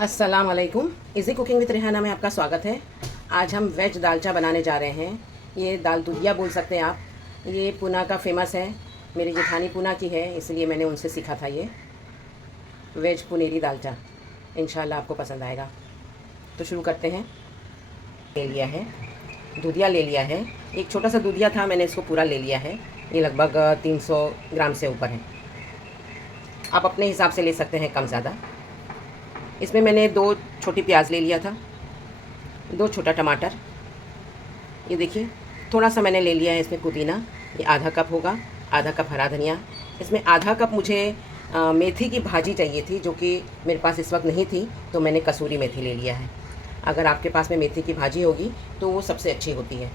अस्सलाम वालेकुम। Easy cooking with Rehana में आपका स्वागत है। आज हम वेज दालचा बनाने जा रहे हैं। ये दाल दूधिया बोल सकते हैं आप। ये पूना का फेमस है। मेरी जेठानी पूना की है, इसलिए मैंने उनसे सीखा था। ये वेज पुनेरी दालचा इंशाल्लाह आपको पसंद आएगा। तो शुरू करते हैं। ले लिया है दूधिया, ले लिया है। एक छोटा सा दूधिया था, मैंने इसको पूरा ले लिया है। ये लगभग 300 ग्राम से ऊपर है। आप अपने हिसाब से ले सकते हैं, कम ज़्यादा। इसमें मैंने 2 छोटी प्याज ले लिया था, 2 छोटा टमाटर। ये देखिए, थोड़ा सा मैंने ले लिया है इसमें पुदीना। ये आधा कप होगा, आधा कप हरा धनिया। इसमें आधा कप मुझे मेथी की भाजी चाहिए थी, जो कि मेरे पास इस वक्त नहीं थी, तो मैंने कसूरी मेथी ले लिया है। अगर आपके पास में मेथी की भाजी होगी तो वो सबसे अच्छी होती है।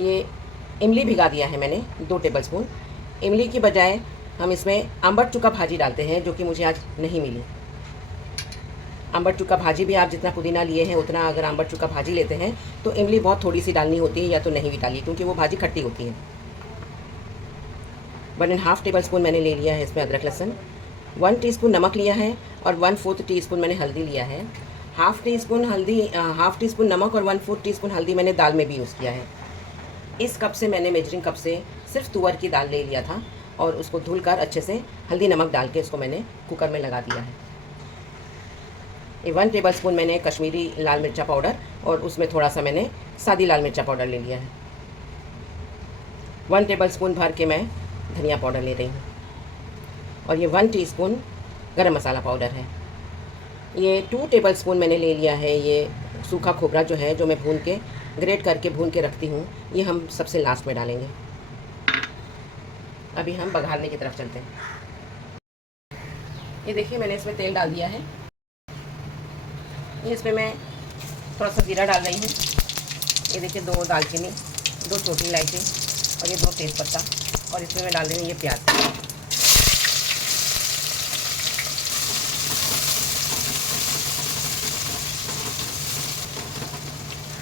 ये इमली भिगा दिया है मैंने, 2 टेबल स्पून। इमली की बजाय हम इसमें अम्बर चूका भाजी डालते हैं, जो कि मुझे आज नहीं मिली। अम्बर चूका भाजी भी आप जितना पुदीना लिए हैं उतना अगर अम्बर चूका भाजी लेते हैं तो इमली बहुत थोड़ी सी डालनी होती है, या तो नहीं भी डालिए, क्योंकि वो भाजी खट्टी होती है। 1.5 टेबल स्पून मैंने ले लिया है इसमें अदरक लहसुन। 1 टीस्पून नमक लिया है और 1/4 टीस्पून मैंने हल्दी लिया है। हाफ़ टी स्पून नमक और 1/4 टीस्पून हल्दी मैंने दाल में भी यूज़ किया है। इस कप से मैंने मेजरिंग कप से सिर्फ तुअर की दाल ले लिया था और उसको धुलकर अच्छे से हल्दी नमक डाल के इसको मैंने कुकर में लगा दिया है। ये 1 टेबल स्पून मैंने कश्मीरी लाल मिर्चा पाउडर और उसमें थोड़ा सा मैंने सादी लाल मिर्चा पाउडर ले लिया है। 1 टेबल स्पून भर के मैं धनिया पाउडर ले रही हूँ। और ये 1 टीस्पून गरम मसाला पाउडर है। ये 2 टेबल स्पून मैंने ले लिया है ये सूखा खोबरा, जो है, जो मैं भून के ग्रेट करके भून के रखती हूँ। ये हम सबसे लास्ट में डालेंगे। अभी हम बघारने की तरफ चलते हैं। ये देखिए, मैंने इसमें तेल डाल दिया है। ये इसमें मैं थोड़ा सा जीरा डाल रही हूँ। ये देखिए, 2 दालचीनी, 2 छोटी इलायची और ये 2 तेज़पत्ता। और इसमें मैं डाल रही हूँ ये प्याज।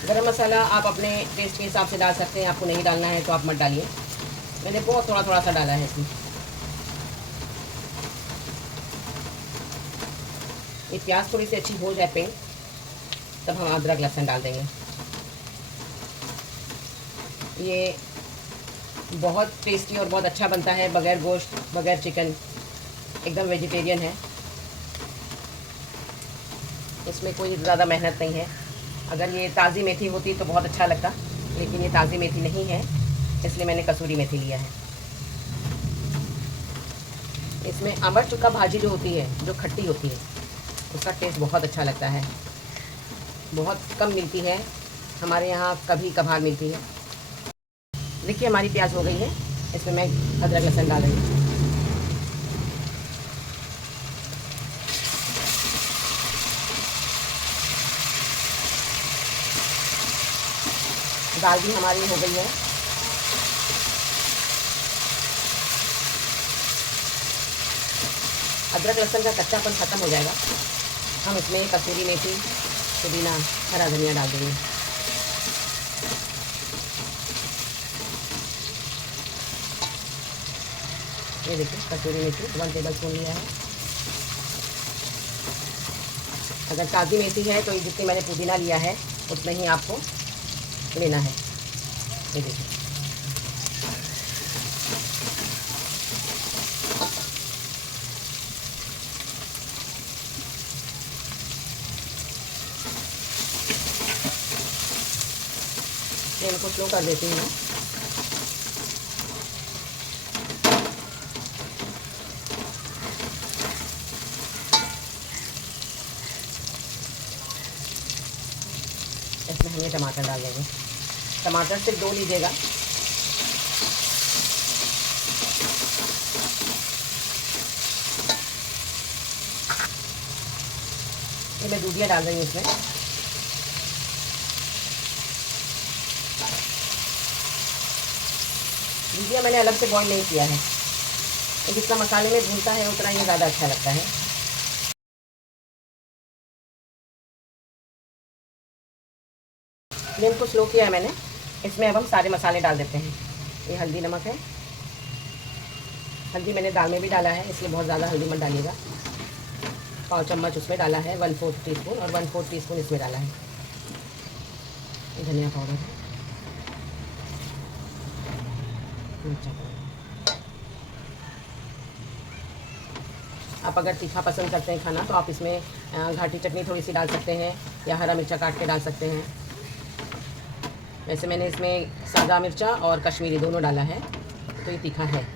गरम मसाला आप अपने टेस्ट के हिसाब से डाल सकते हैं। आपको नहीं डालना है तो आप मत डालिए। मैंने बहुत थोड़ा सा डाला है इसमें। ये प्याज थोड़ी सी अच्छी हो जाए पिंक, तब हम अदरक लहसुन डाल देंगे। ये बहुत टेस्टी और बहुत अच्छा बनता है, बगैर गोश्त, बगैर चिकन, एकदम वेजिटेरियन है। इसमें कोई ज़्यादा मेहनत नहीं है। अगर ये ताज़ी मेथी होती तो बहुत अच्छा लगता, लेकिन ये ताज़ी मेथी नहीं है, इसलिए मैंने कसूरी मेथी लिया है। इसमें अम्बर चूका भाजी जो होती है, जो खट्टी होती है, उसका टेस्ट बहुत अच्छा लगता है। बहुत कम मिलती है, हमारे यहाँ कभी कभार मिलती है। देखिए, हमारी प्याज हो गई है। इसमें मैं अदरक लहसुन डाल रही हूँ। दाल भी हमारी हो गई है। अदरक लहसुन का कच्चापन ख़त्म हो जाएगा। हम इसमें कसूरी मेथी, पुदीना, हरा धनिया डाल देंगे। ये देखिए, कसूरी मेथी 1 टेबल स्पून लिया है। अगर ताज़ी मेथी है तो ये जितनी मैंने पुदीना लिया है उतना ही आपको लेना है। ये देखिए, मैं इनको स्लो कर देती हूँ। इसमें हम ये टमाटर डाल देंगे। टमाटर सिर्फ 2 लीजिएगा। ये मैं दूधिया डाल रही हूँ इसमें। दूधिया मैंने अलग से बॉईल नहीं किया है। जितना मसाले में भूनता है उतना ये ज़्यादा अच्छा लगता है। फ्लेम को स्लो किया है मैंने। इसमें अब हम सारे मसाले डाल देते हैं। ये हल्दी नमक है, हल्दी मैंने दाल में भी डाला है, इसलिए बहुत ज़्यादा हल्दी मत डालिएगा। पाव चम्मच उसमें डाला है, 1/4 टीस्पून, और 1/4 टीस्पून इसमें डाला है ये धनिया पाउडर है, मिर्चा पाउडर। आप अगर तीखा पसंद करते हैं खाना तो आप इसमें घाटी चटनी थोड़ी सी डाल सकते हैं या हरा मिर्चा काट के डाल सकते हैं। वैसे मैंने इसमें सादा मिर्चा और कश्मीरी दोनों डाला है, तो ये तीखा है,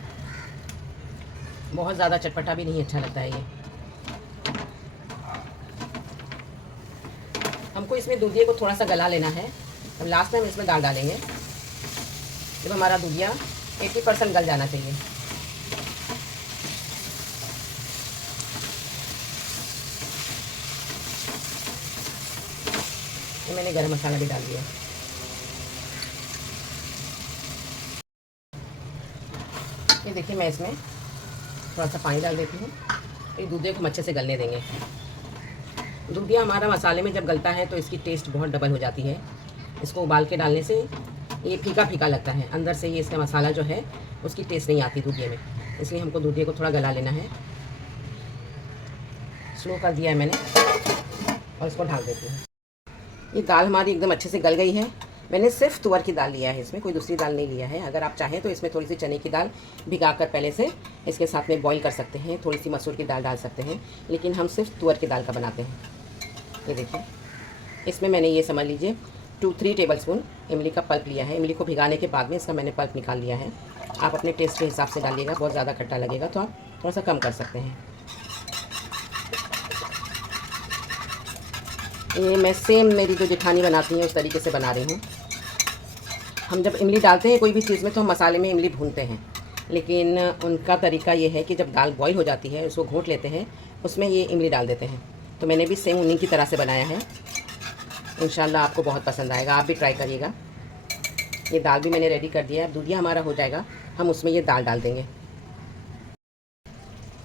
बहुत ज़्यादा चटपटा भी नहीं अच्छा लगता है ये। हमको इसमें दूधिया को थोड़ा सा गला लेना है, अब लास्ट में हम इसमें दाल डालेंगे जब हमारा दूधिया 80% गल जाना चाहिए। ये मैंने गरम मसाला भी डाल दिया। ये देखिए, मैं इसमें थोड़ा सा पानी डाल देती हूँ, ये दूधिया को हम अच्छे से गलने देंगे। दूधिया हमारा मसाले में जब गलता है तो इसकी टेस्ट बहुत डबल हो जाती है। इसको उबाल के डालने से ये फीका फीका लगता है, अंदर से ये इसका मसाला जो है उसकी टेस्ट नहीं आती दूधिया में, इसलिए हमको दूधिया को थोड़ा गला लेना है। स्लो कर दिया है मैंने और इसको ढक देती हूँ। ये दाल हमारी एकदम अच्छे से गल गई है। मैंने सिर्फ तुअर की दाल लिया है, इसमें कोई दूसरी दाल नहीं लिया है। अगर आप चाहें तो इसमें थोड़ी सी चने की दाल भिगा कर पहले से इसके साथ में बॉईल कर सकते हैं, थोड़ी सी मसूर की दाल डाल सकते हैं, लेकिन हम सिर्फ तुअर की दाल का बनाते हैं। ये देखिए, इसमें मैंने ये समझ लीजिए 2-3 टेबलस्पून इमली का पल्प लिया है। इमली को भिगाने के बाद में इसका मैंने पल्प निकाल लिया है। आप अपने टेस्ट के हिसाब से डालिएगा, बहुत ज़्यादा खट्टा लगेगा तो आप थोड़ा सा कम कर सकते हैं। ये मैं सेम मेरी जो जेठानी बनाती हैं उस तरीके से बना रही हूँ। हम जब इमली डालते हैं कोई भी चीज़ में तो हम मसाले में इमली भूनते हैं, लेकिन उनका तरीका ये है कि जब दाल बॉईल हो जाती है उसको घोंट लेते हैं, उसमें ये इमली डाल देते हैं। तो मैंने भी सेम उन्हीं की तरह से बनाया है। इंशाल्लाह आपको बहुत पसंद आएगा, आप भी ट्राई करिएगा। ये दाल भी मैंने रेडी कर दिया है। अब दूधिया हमारा हो जाएगा, हम उसमें ये दाल डाल देंगे।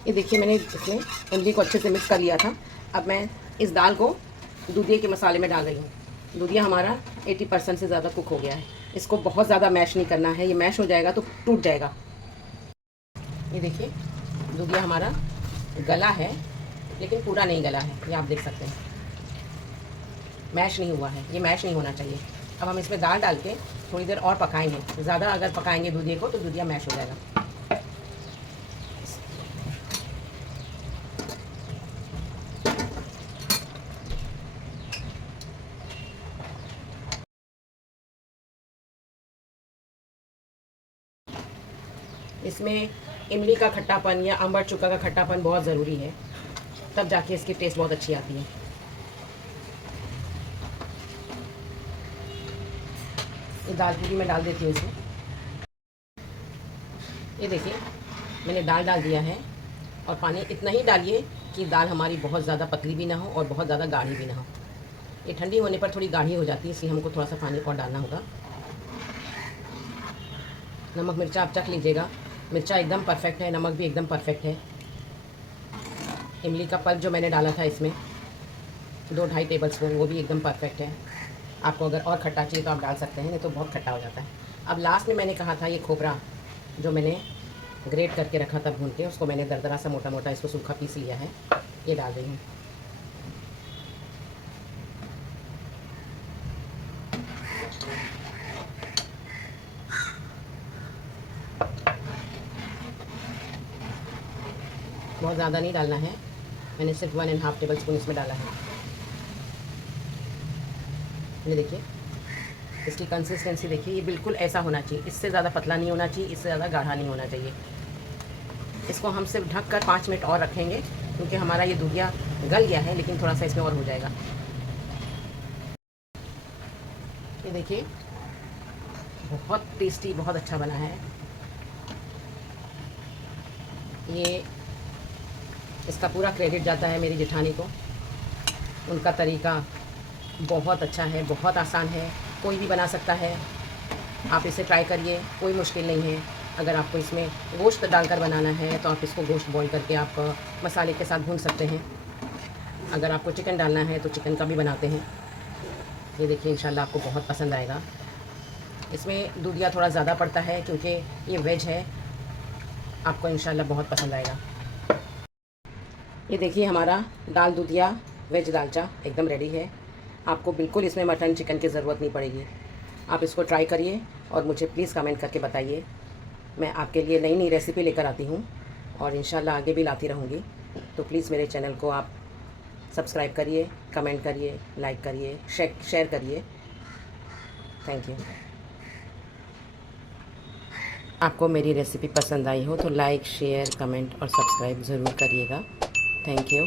ये देखिए, मैंने इसमें इमली को अच्छे से मिक्स कर लिया था। अब मैं इस दाल को दूधिया के मसाले में डाल रही हूँ। दूधिया हमारा 80% से ज़्यादा कुक हो गया है। इसको बहुत ज़्यादा मैश नहीं करना है, ये मैश हो जाएगा तो टूट जाएगा। ये देखिए, दूधिया हमारा गला है लेकिन पूरा नहीं गला है, ये आप देख सकते हैं। मैश नहीं हुआ है, ये मैश नहीं होना चाहिए। अब हम इसमें दाल डाल के थोड़ी देर और पकाएंगे। ज़्यादा अगर पकाएंगे दूधिया को तो दूधिया मैश हो जाएगा। इसमें इमली का खट्टापन या अम्बर चुका का खट्टापन बहुत ज़रूरी है, तब जाके इसकी टेस्ट बहुत अच्छी आती है। ये दाल पूरी मैं डाल देती हूँ इसमें। ये देखिए, मैंने दाल डाल दिया है और पानी इतना ही डालिए कि दाल हमारी बहुत ज़्यादा पतली भी ना हो और बहुत ज़्यादा गाढ़ी भी ना हो। ये ठंडी होने पर थोड़ी गाढ़ी हो जाती है, इसलिए हमको थोड़ा सा पानी और डालना होगा। नमक मिर्चा आप चख लीजिएगा, मिर्चा एकदम परफेक्ट है, नमक भी एकदम परफेक्ट है। इमली का पल्प जो मैंने डाला था इसमें 2-2.5 टेबलस्पून, वो भी एकदम परफेक्ट है। आपको अगर और खट्टा चाहिए तो आप डाल सकते हैं, नहीं तो बहुत खट्टा हो जाता है। अब लास्ट में मैंने कहा था ये खोपरा जो मैंने ग्रेट करके रखा था भून के, उसको मैंने दरदरा सा मोटा मोटा इसको सूखा पीस लिया है, ये डाल रही हूँ। बहुत ज़्यादा नहीं डालना है, मैंने सिर्फ 1.5 टेबलस्पून इसमें डाला है। ये देखिए, इसकी कंसिस्टेंसी देखिए, ये बिल्कुल ऐसा होना चाहिए, इससे ज़्यादा पतला नहीं होना चाहिए, इससे ज़्यादा गाढ़ा नहीं होना चाहिए। इसको हम सिर्फ ढक कर 5 मिनट और रखेंगे, क्योंकि हमारा ये दूधिया गल गया है, लेकिन थोड़ा सा इसमें और हो जाएगा। ये देखिए, बहुत टेस्टी, बहुत अच्छा बना है ये। इसका पूरा क्रेडिट जाता है मेरी जेठानी को, उनका तरीका बहुत अच्छा है, बहुत आसान है, कोई भी बना सकता है। आप इसे ट्राई करिए, कोई मुश्किल नहीं है। अगर आपको इसमें गोश्त डालकर बनाना है तो आप इसको गोश्त बॉईल करके आप मसाले के साथ भून सकते हैं। अगर आपको चिकन डालना है तो चिकन का भी बनाते हैं। ये देखिए, इंशाल्लाह आपको बहुत पसंद आएगा। इसमें दूधिया थोड़ा ज़्यादा पड़ता है क्योंकि ये वेज है, आपको इंशाल्लाह बहुत पसंद आएगा। ये देखिए हमारा दाल दूधिया वेज दालचा एकदम रेडी है। आपको बिल्कुल इसमें मटन चिकन की ज़रूरत नहीं पड़ेगी। आप इसको ट्राई करिए और मुझे प्लीज़ कमेंट करके बताइए। मैं आपके लिए नई नई रेसिपी लेकर आती हूँ और इंशाल्लाह आगे भी लाती रहूँगी। तो प्लीज़ मेरे चैनल को आप सब्सक्राइब करिए, कमेंट करिए, लाइक करिए, शेयर करिए। Thank you. आपको मेरी रेसिपी पसंद आई हो तो लाइक, शेयर, कमेंट और सब्सक्राइब ज़रूर करिएगा। Thank you.